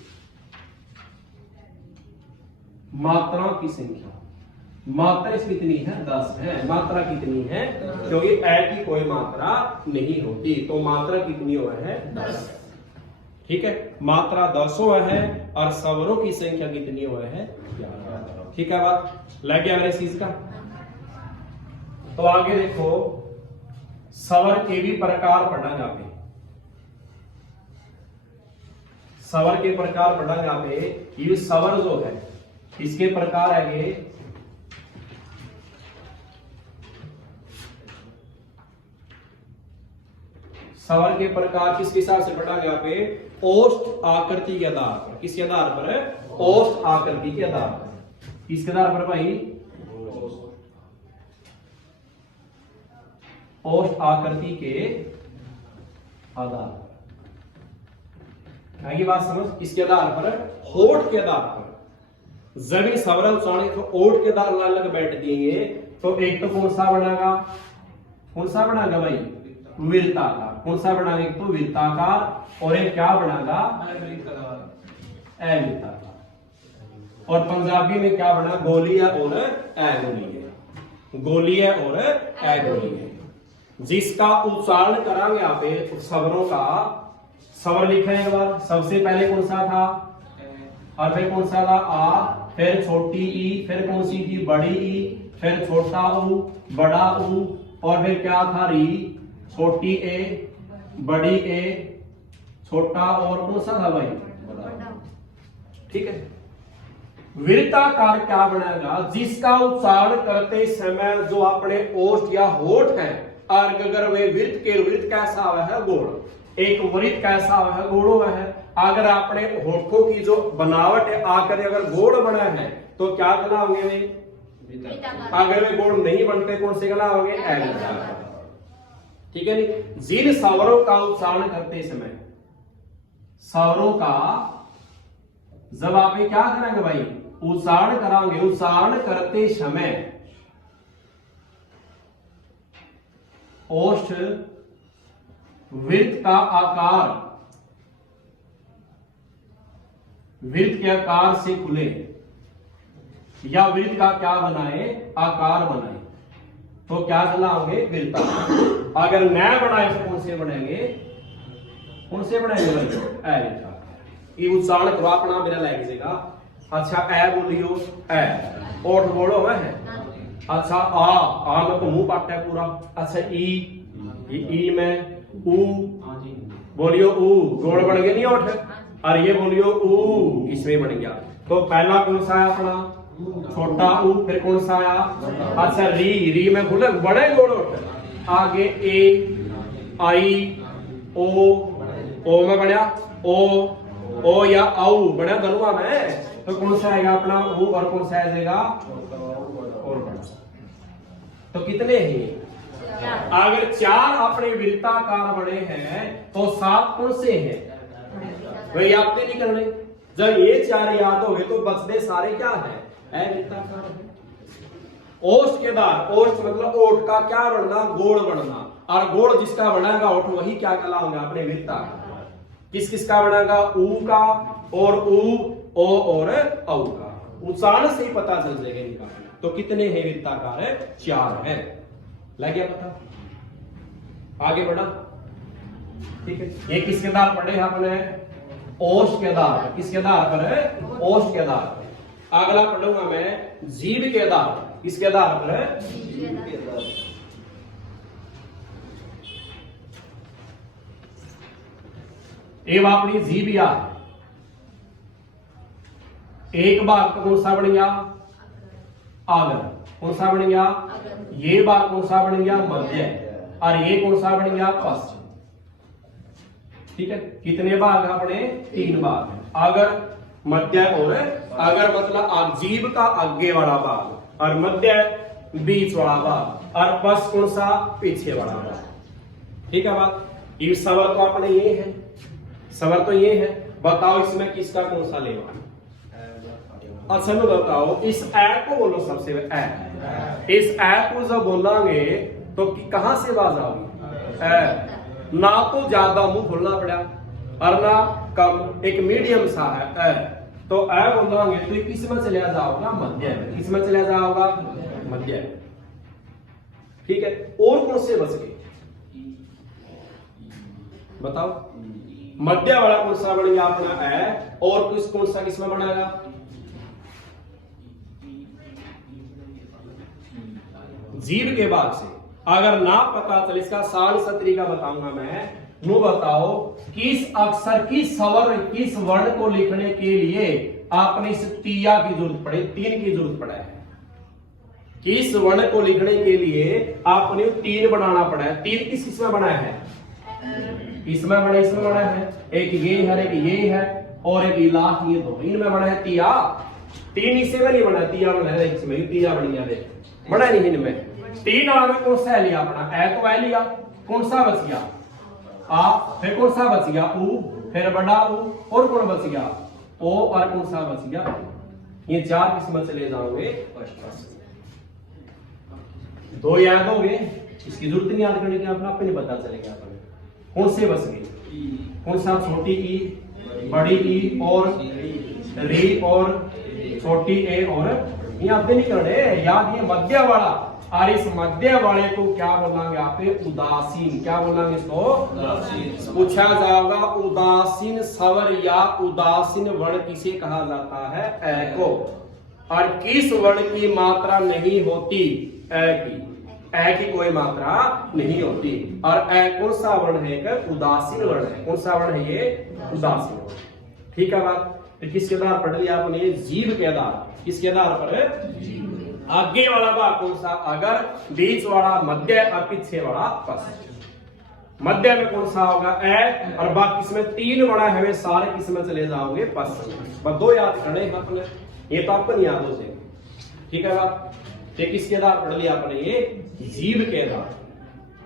मात्राओं की संख्या। मात्रा इसकी कितनी है 10 है। मात्रा कितनी है क्योंकि ए की कोई मात्रा नहीं होती, तो मात्रा कितनी हुआ है 10। ठीक है, मात्रा 10 हुआ है और स्वरों की संख्या कितनी हुआ है 11। ठीक है, बात लग गया मेरे चीज का। तो आगे देखो, स्वर के भी प्रकार पढ़ा जाते, स्वर के प्रकार पढ़ा जाते। ये स्वर जो है इसके प्रकार है, स्वर के प्रकार किसके हिसाब से पढ़ा गया पे, ओष्ठ आकृति के आधार पर। किसके आधार पर, ओष्ठ आकृति के आधार पर। किसके आधार पर भाई, ओष्ठ आकृति के आधार पर। आगे बात समझ, किसके आधार पर, होठ के आधार पर। जब इन स्वर उच्चारण तो ओठ के आधार अलग बैठ दिए, तो एक तो कौन सा बनेगा, कौन सा बनेगा भाई, वृत्ताकार। कौन सा बनाएगा, एक तो वृत्ताकार और एक क्या बनाएगा, अवृत्ताकार। और पंजाबी में क्या बना, गोलीय और अगोलीय, गोलीय और अगोलीय। जिसका उच्चारण करांगे आप स्वरों का, स्वर लिखे एक बार। सबसे पहले कौन सा था, और फिर कौन सा था आ, फिर छोटी ई, फिर कौन सी थी बड़ी ई, फिर छोटा ऊ, बड़ा ऊ, और फिर क्या था री, छोटी ए, बड़ी ए, छोटा, और कौन सा था भाई, ठीक है। वृत्ताकार क्या बनाएगा, जिसका उच्चारण करते समय जो अपने ओष्ठ या होठ है, अगर वे वृत्त के, वृत्त कैसा हुआ है गोल, एक वृत्त कैसा हुआ है गोल हुआ है। अगर अपने होठों की जो बनावट है आकर अगर गोल बना है तो क्या कहलाओगे वे, अगर वे गोल नहीं बनते कौन से कहलाओगे, अवृत्ताकार। ठीक है नहीं। जिन स्वरों का उच्चारण करते समय, स्वरों का जब आप क्या करेंगे भाई, उच्चारण कराओगे, उच्चारण करते समय ओष्ठ वृत्त का आकार, वृत्त के आकार से खुले या वृत्त का क्या बनाए, आकार बनाए, तो क्या चलाओगे, वृत्ताकार। अगर न बनाए तो कौन से बनेंगे, कौन से बनेंगे भाई, अवृत्ताकार। ये उच्चारण करो अपना बिना लगेगा। अच्छा ए बोलियो, ए ओठ बोलो है। अच्छा आ में तो मुंह पाटा है पूरा। अच्छा ई में ऊ बोलियो, ऊ गोल बन गया नहीं ओठ, और ये बोलियो ऊ इसमें बन गया। तो पहला कौन सा है अपना, छोटा ऊ, फिर कौन सा आया, अच्छा री, री में खुले बड़े गोल ओठ। आगे ए, आई, ओ में बनया ओ या आऊ बड़ा दनुआ में, तो कौन सा आएगा अपना ओ, और कौन सा आ जाएगा, और बड़ा। तो कितने हैं, अगर 4 अपने वृत्ताकार बने हैं तो 7 कौन से हैं भाई, आपने नहीं करने। जब ये 4 याद हो गए तो बचते सारे क्या है, अवृत्ताकार है। ओष्ठ के दार, ओष्ठ मतलब ओठ का क्या बनना, गोड़ बनना, और गोड़ जिसका बनेगा ओठ वही क्या कहलाएगा अपने वृत्ताकार। किस किस का बनेगा, ऊ का, और ऊ, ओ और औ का। उच्चारण से ही पता चल जाएगा इनका। तो कितने हैं वृत्ताकार है, 4 है। लग गया पता, आगे बढ़ा। ठीक है, ये किसके आधार पढ़े आपने, ओष्ठ के आधार। किसके आधार पर है, ओष्ठ के आधार पर। अगला पढ़ूंगा मैं जीभ के आधार। किसके आधार पर है, जीभ के आधार। एवं अपनी जीभ या एक बार तो कौन सा बन गया, आगर। कौन सा बन गया, ये बार कौन सा बन गया, मध्य, और ये कौन सा बन गया, पश्चिम। ठीक है, कितने भाग अपने, 3 भाग। अगर, मध्य और अगर मतलब जीभ का आगे वाला भाग, और मध्य बीच वाला भाग, और पश्च कौन सा, पीछे वाला भाग। ठीक है बात। ये स्वर तो अपने ये है, स्वर तो ये है। बताओ इसमें किसका कौन सा लेवा। अच्छा लो बताओ, इस ऐ को बोलो सबसे ऐ। इस ऐ को जब बोलांगे तो कहां से आवाज आओगी, ऐ। ना तो ज्यादा मुंह खोलना पड़ा और ना कम, एक मीडियम सा है ऐ। तो ए बोलेंगे तो ये किस में चला जाओगा? मध्य में। किस में चला जाओगा? मध्य में। ठीक है, और कौन से बच गए बताओ? मध्य वाला कौन सा बन गया अपना ए, और कौन सा किसमें बनेगा? जीव के बाद से। अगर ना पता चले, इसका आसान सा तरीका बताऊंगा मैं। नो बताओ किस अक्षर, किस स्वर, किस वर्ण को लिखने के लिए आपने इस तिया की जरूरत पड़े, तीन की जरूरत पड़ा है? किस वर्ण को लिखने के लिए आपने तीन बनाना पड़ा है? तीन किस किस में बना है? इसमें बना, इसमें बना है, एक ये है, एक ये है, और एक लास्ट ये दो, इनमें बना है तिया। तीन इसे में नहीं बना, तिया बना है इसमें, तिया बनी है, बना नहीं इनमें। तीन वाला में कौन सा लिया अपना? ए तो ए लिया, कौन सा बच गया? आ, फिर कौन सा बच गया? ऊ, फिर बड़ा ऊ, और कौन बच गया? ओ, और कौन सा बच गया? ये चार किस्म चले जाओगे। दो याद हो गए, इसकी जरूरत नहीं याद करने की, अपना आपको नहीं पता चलेगा अपने कौन से बच गए। कौन सा? छोटी ई, बड़ी ई, और री, और छोटी ए, और याद नहीं करने, याद ये मध्य वाला। और इस मध्य वाले को क्या बोलेंगे आप? उदासीन। क्या बोलेंगे इसको? उदासीन। पूछा जाएगा उदासीन स्वर या उदासीन वर्ण किसे कहा जाता है? ए को। और किस वर्ण की मात्रा नहीं होती? ए की। ए की कोई मात्रा नहीं होती। और ए कौन सा वर्ण है? एक उदासीन वर्ण है। कौन सा वर्ण है ये? उदासीन वर्ण। ठीक है बात। तो किसके आधार पढ़ लिया आपने? जीव के आधार। किसके आधार पर? आगे वाला भाग कौन सा? अगर, बीच वाला मध्य, और पीछे वाला पश्चिम। मध्य में कौन सा होगा? ए, और बाकी इसमें तीन बड़ा है, वे सारे किसमें चले जाओगे? पश्चिम। बस दो याद करने अपने, ये तो आपको नहीं याद हो जाए। ठीक है बात। ये किसके आधार पढ़ लिया आपने? ये जीव के आधार।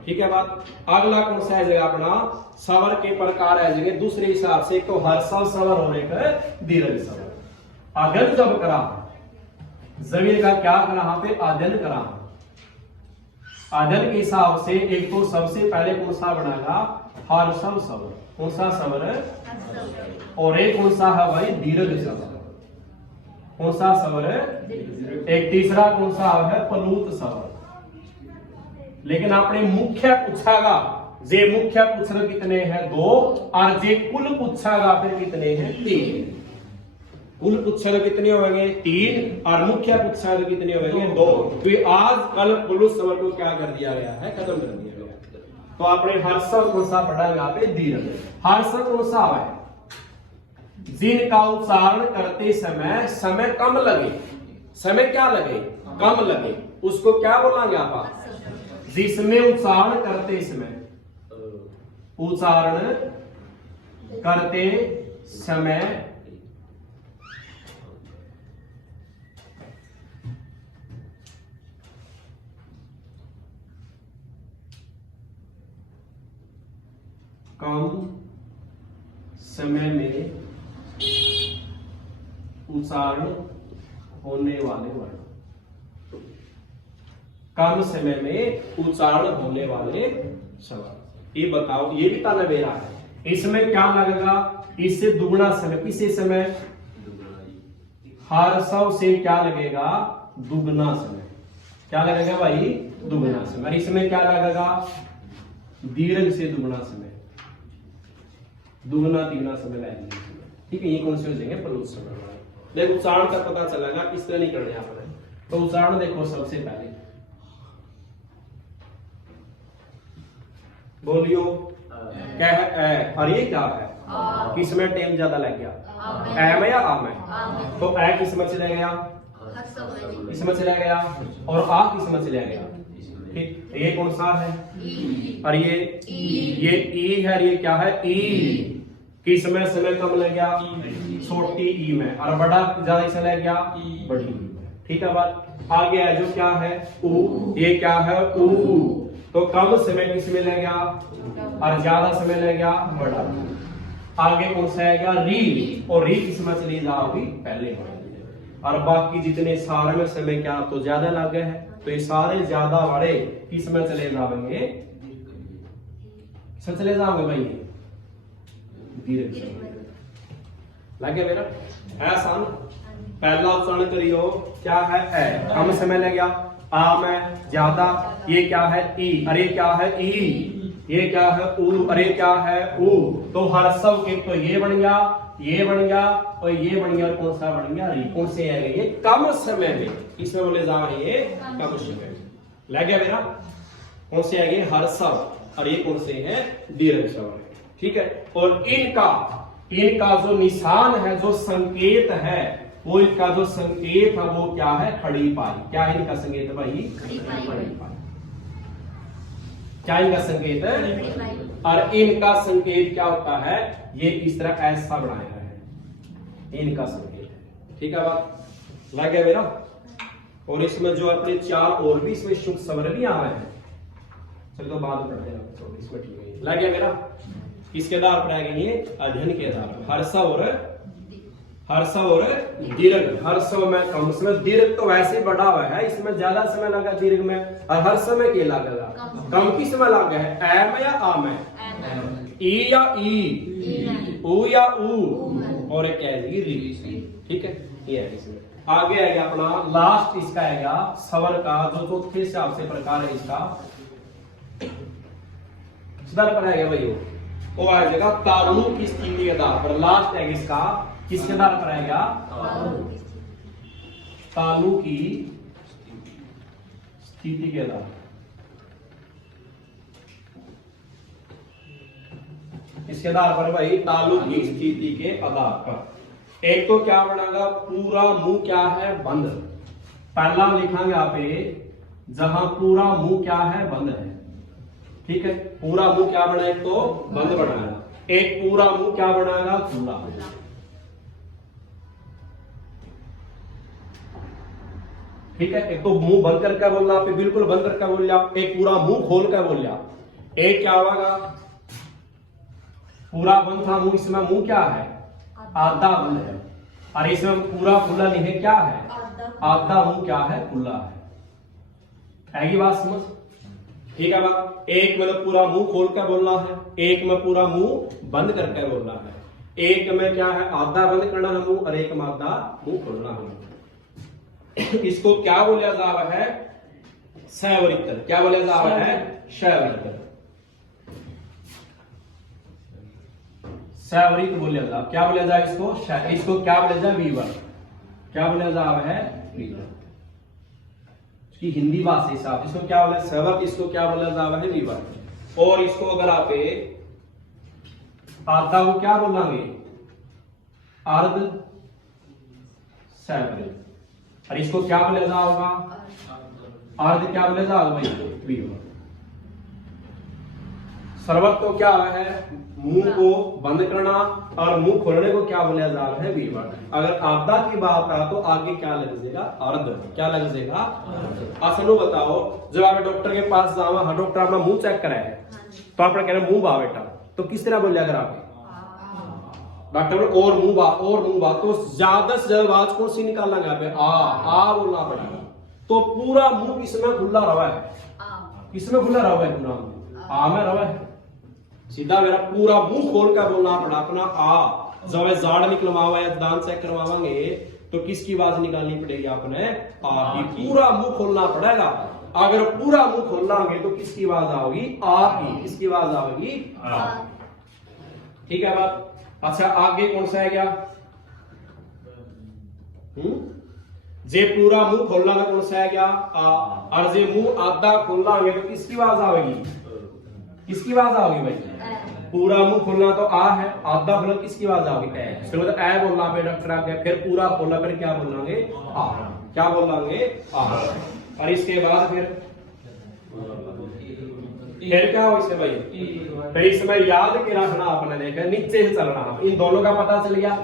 ठीक है बात। अगला कौन सा है अपना? स्वर के प्रकार है जाएंगे दूसरे हिसाब से। एक तो हर्षल स्वर और एक दीर्घ स्वर। अगल जब करा, जमीन का क्या करा? यहाँ पे आदन करा। आदन के हिसाब से एक तो सबसे पहले कौन सा बनेगा? हर्षल स्वर। कौन सा स्वर? और एक कौन सा है भाई? दीर्घ स्वर। कौन सा स्वर? एक तीसरा कौन सा है? प्लुत स्वर। लेकिन आपने मुख्य पूछागा, जे मुख्य पूछर कितने हैं? दो, और जे कुल पूछागा फिर कितने हैं? तीन। कुल पुच्छर कितने होंगे? तीन, और मुख्य पुच्छर कितने होंगे? दो। तो आज कल पुलुस स्वर को क्या कर दिया गया है? खत्म कर दिया गया। तो आपने हर्षल कौन सा पढ़ा? यहाँ पे दीर्घ। हर्षल कौन सा है? जिनका उच्चारण करते समय समय कम लगे। समय क्या लगे? कम लगे। उसको क्या बोलेंगे आप? जिसमें उच्चारण करते समय, उच्चारण करते समय कम समय में उच्चारण होने वाले वर्ण। कम समय में उच्चारण होने वाले शब्द। ये बताओ, ये भी ताना बेरा है। इसमें क्या लगेगा? इससे दुगुना समय। किससे समय? हर्षव से क्या लगेगा? दुगुना समय। क्या लगेगा भाई? दुगुना समय। और इसमें क्या लगेगा? दीर्घ से दुगुना समय। दुगुना तिगुना समय लगेगा। ठीक है, ये कौन से हो जाएंगे? प्लुत समय। देखो उच्चारण का पता चलेगा, किस तरह नहीं करने आपने। तो उच्चारण देखो सबसे पहले, बोलियो क्या है? और ये क्या है? किसमें टेम ज्यादा लग गया? ए में या आ में? तो ए किसमें चला गया? इसमें चला गया। और आ किसमें चला गया? ठीक, ये कौन सा है? और ये ई है। ये क्या है? ई। किसमें समय कम लग गया? छोटी ई में। और बड़ा ज्यादा इसमें लग गया? बड़ी ई में। ठीक है बात। आगे है जो क्या है? ऊ। ये क्या है? ऊ। तो कम समय किसमें लग गया? और ज्यादा समय लग गया? बड़ा। आगे कौन सा आएगा? री। और री किसमें चली जाओगी? पहले। और बाकी जितने सारे में समय क्या तो ज्यादा लग गए हैं, तो ये सारे ज्यादा वाले किसमें चले जाएंगे? किसमें चले जाओगे भाई? दीर्घ। लग गया मेरा? आसान। पहला उच्चारण करियो, क्या है? ए, कम समय लग गया। आ में ज्यादा, ये क्या है? ई, अरे क्या है? ई, ये क्या है? ऊ, अरे क्या है? ऊ। तो हर्षव के तो ये बन गया, ये बन गया और ये बन गया, और कौन सा बन गया? री। कौन से है ये? कम समय में। इसमें बोले जा रही है कम समय में। लग गया मेरा? कौन से है ये? हर्षव, और ये कौन से है? दीर्घ स्वर है। ठीक है। और इनका जो निशान है, जो संकेत है, वो इनका जो संकेत है वो क्या है? खड़ी पाई। क्या है इनका संकेत भाई? खड़ी पाई। क्या इनका संकेत है? और इनका संकेत क्या होता है? ये इस तरह ऐसा बनाया है, इनका संकेत है। ठीक है बात? लग गया मेरा? और इसमें जो अपने चार और भी इसमें शुद्ध स्वर भी आ रहे हैं, चलो तो बाद में पढ़ते हैं। तो इसमें ठीक है। लग गया मेरा? किसके आधार पर आएगा ये? अध्ययन के आधार पर। हर्षव और दीर्घ। हर्षव में कम समय, दीर्घ तो वैसे बढ़ा हुआ है, इसमें ज्यादा समय लगा दीर्घ में, और हर्षव में क्या लगेगा? कम किस में लगा है? ए में या आ में? ई या ई, ऊ या ऊ, और एक है री। ठीक है। ये है इसमें। आगे आएगा अपना लास्ट, इसका आएगा स्वर का जो चौथे हिसाब से प्रकार है इसका, स्वर पर आएगा भाई वो आ जाएगा तालु की स्थिति के आधार पर। लास्ट है इसका, किसके आधार पर आएगा? तालु की स्थिति के आधार। इसके आधार पर भाई, तालु की स्थिति के आधार पर। एक तो क्या बनेगा? पूरा मुंह क्या है? बंद। पहला लिखांगे आप जहां पूरा मुंह क्या है? बंद है। ठीक है। पूरा मुंह क्या बना? एक तो बंद बनाएगा, एक पूरा मुंह क्या बनाएगा? खुला। ठीक है। एक तो मुंह बंद करके बोलना, आप बिल्कुल बंद करके बोल लिया, एक पूरा मुंह खोल कर बोल लिया। एक क्या होगा? पूरा बंद था मुंह, इसमें मुंह क्या है? आधा बंद है, और इसमें पूरा खुला नहीं है, क्या है? आधा मुंह क्या है? खुला है। आएगी बात समझ? ठीक है बात? एक मतलब पूरा मुंह खोल कर बोलना है, एक में पूरा मुंह बंद करके बोलना है। एक में क्या है? आधा बंद करना है मुंह, और एक में आधा मुंह खोलना है। इसको क्या बोला जा रहा है? शैवरित्र। क्या बोला जा रहा है? शैवरित्र। शैवरित बोला जा। क्या बोला जा इसको? इसको क्या बोला जा? वीवर। क्या बोला जा रहा है? वीवर। इसकी हिंदी भाषा हिसाब, इसको क्या बोला? सेवक। इसको क्या बोला जा रहा है? वीवर। और इसको अगर आप आधा को क्या बोलेंगे? अर्ध शैवरित। और इसको क्या बोला जा होगा? अर्ध क्या बोला जा होगा भाई? वीवर। सर्वत तो क्या है? मुंह को बंद करना, और मुंह खोलने को क्या बोला जा रहा है? वीवर। अगर आधा की बात है तो आगे क्या लग जाएगा? अर्ध। क्या लग जाएगा? असलो बताओ, जब आप डॉक्टर के पास जाओ, हाँ डॉक्टर अपना मुंह चेक कराए तो आप कह रहे मुंह बा बेटा, तो किस तरह बोलिए? अगर आप डॉक्टर और मुंह बा, तो ज्यादा से ज्यादा आवाज कौन सी निकालना है? आ बोलना पड़ेगा। तो पूरा मुंह किसमें खुला रहा है? किसमें खुला रहा है? पूरा मुंह आ में रहा है। सीधा मेरा पूरा मुंह खोल कर बोलना पड़ा अपना आ। जब जाड़ निकलवावा या दांत चेक करवाएंगे तो किसकी आवाज निकालनी पड़ेगी? आपने आ की। पूरा मुंह खोलना पड़ेगा। अगर पूरा मुंह खोलेंगे तो किसकी आवाज आओगी? आ की। किसकी आवाज आओगी? आ। ठीक है बात? अच्छा आगे कौन सा है? क्या जे पूरा मुंह खोलना कौन सा है? क्या आ। और जे मुंह आधा खोलेंगे तो किसकी आवाज आएगी? किसकी आवाज आओगी भाई? पूरा मुंह खोलना तो आ है, आधा खोलना किसकी आवाज आओगी? ए। मतलब ए बोलना पे डॉक्टर आगे, फिर पूरा खोलना फिर क्या बोलेंगे? आ। क्या बोलेंगे? आ। और इसके बाद फिर क्या हो इससे भाई? तो इसमें याद के रखना आपने, देखा नीचे से चलना, इन दोनों का पता चल गया।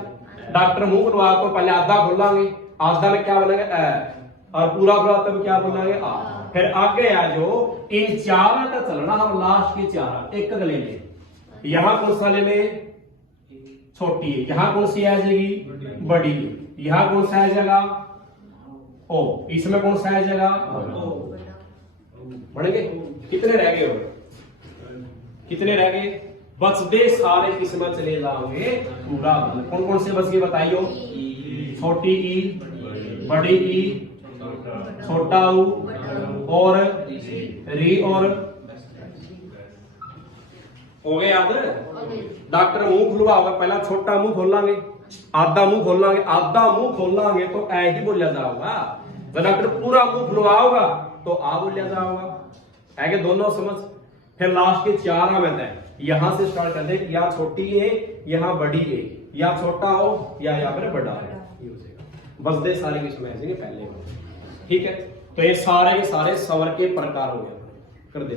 डॉक्टर मुंह खुलवा तो पहले आधा खोलेंगे, आधा में क्या बोलेंगे? ए। और पूरा खुला तब क्या बोलेंगे? आ। फिर आगे आ जो इन चार का चलना, हम लास्ट के चार एक गले में। यहां कौन सा ले ले? छोटी है। यहां कौन सी आ जाएगी? बड़ी। यहां कौन सा आ जाएगा? ओ। इसमें कौन सा आ जाएगा? बढ़ेंगे। कितने रह गए? कितने रह गए? बचते सारे किस्म चले जाओगे पूरा बल। कौन कौन से बच गए बताइयो? छोटी ई, बड़ी ई, छोटा ऊ और री और हो गए याद। डॉक्टर मुंह खुलवा होगा, पहला छोटा मुंह खोलांगे, आधा मुंह खोलांगे, आधा मुंह खोलांगे तो ऐ ही बोलिया जाओगा। जब डॉक्टर पूरा मुंह खुलवाओगा तो आ बोलिया जाओगा। ऐ के दोनों समझ। फिर लास्ट के 4 में तय यहां से स्टार्ट कर दे, या छोटी है यहाँ बड़ी है, या छोटा हो या यहाँ पर बड़ा हो, बस दे सारे किस्म ऐसे पहले हो। ठीक है, तो ये सारे के सारे स्वर के प्रकार हो गए। कर दे